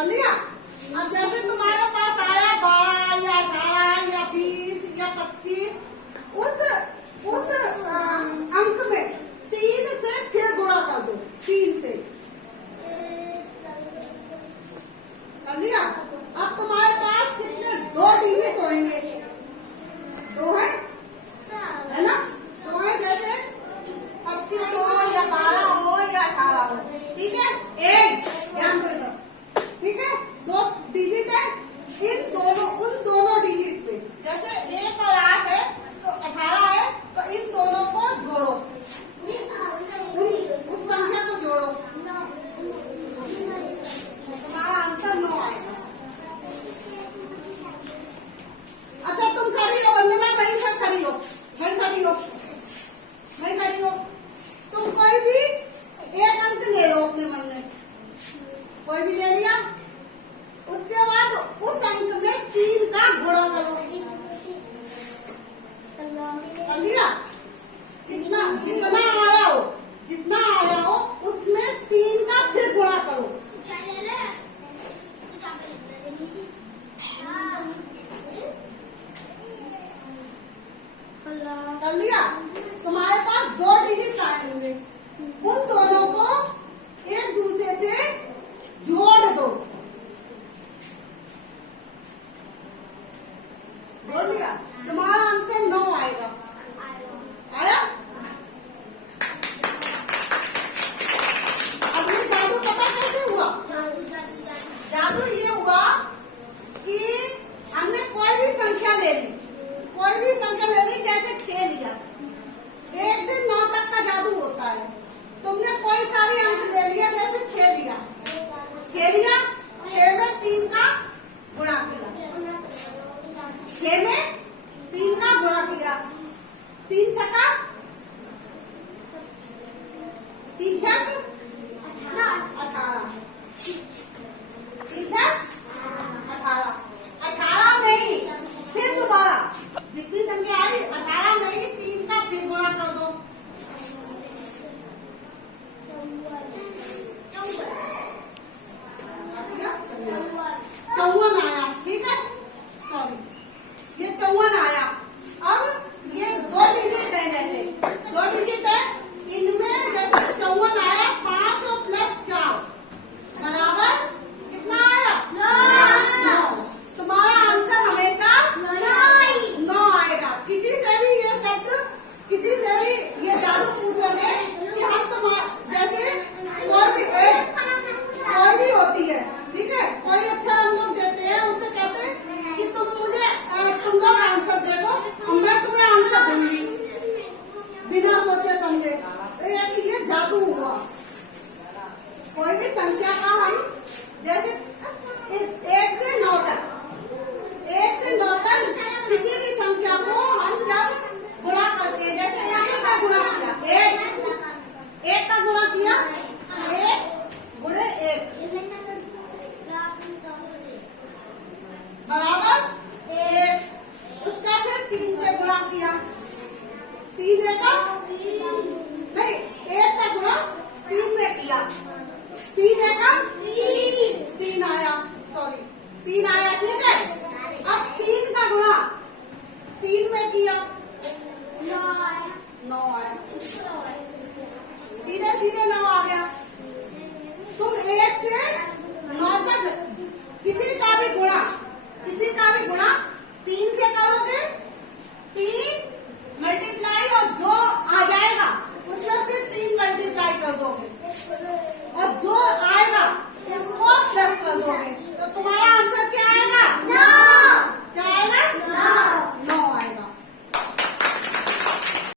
कर लिया। अब जैसे तुम्हारे पास आया 12 या 18 या 20 या 25, उस अंक में 3 से फिर गुणा कर दो, 3 से कर लिया। अब तुम्हारे पास कितने 2 डिजिट होंगे, 2 है ना, 2 है। जैसे 25 हो या 12 हो या 18 हो, ठीक है। एक ध्यान दो इधर, ठीक है, 2 डिजिट है। उन दोनों डिजिट पे जैसे 1 और 8 है तो 18 है, तो इन दोनों को जोड़ो, उस संख्या को जोड़ो, तुम्हारा आंसर 9 आएगा। अच्छा तुम खड़ी हो वंदना, वहीं पर खड़ी हो, वहीं खड़ी हो, वहीं खड़ी हो। तुम कोई भी एक अंक ले लो अपने मन में, कोई भी ले लिया। उसके बाद उस अंक में 3 का गुणा करो, कर लिया। जितना आया हो उसमें 3 का फिर गुणा करो। कर लिया। तुम्हारे पास 2 डिजिट आए होंगे, उन दोनों को एक दूसरे से जोड़ दो, जोड़ लिया। तुम्हारा आंसर 9 आएगा। आया? अब ये जादू पता कैसे हुआ? जादू ये हुआ कि हमने कोई भी संख्या ले ली, जैसे 6 लिया, 1 से 9 तक का जादू होता है। तुमने कोई सारी अंक ले लिया, जैसे 6 लिया, 6 में 3 का गुणा किया, 6 में 3 का गुणा किया, 3 छक्का 3 छक 18, 3 छक 18, 18 नहीं, फिर दोबारा जितनी संख्या आ रही 18 नहीं, 3 का फिर गुणा कर दो, 54 आया, ठीक है। सॉरी, ये 54 आया। अब ये 2 डिजिट है, जैसे 2 डिजिट है, इनमें जैसे 54 आया, 5 और प्लस 4 बराबर कितना आया? 9। तुम्हारा आंसर हमेशा 9 आएगा। किसी से भी ये जादू पूछोगे कि हम जैसे कोई भी होती है, ठीक है, कोई अच्छा अनुभव देते हैं, उससे कहते हैं कि तुम लोग आंसर देखो और मैं तुम्हें आंसर दूंगी बिना सोचे समझे। तो ये जादू हुआ। कोई भी संख्या का हम जैसे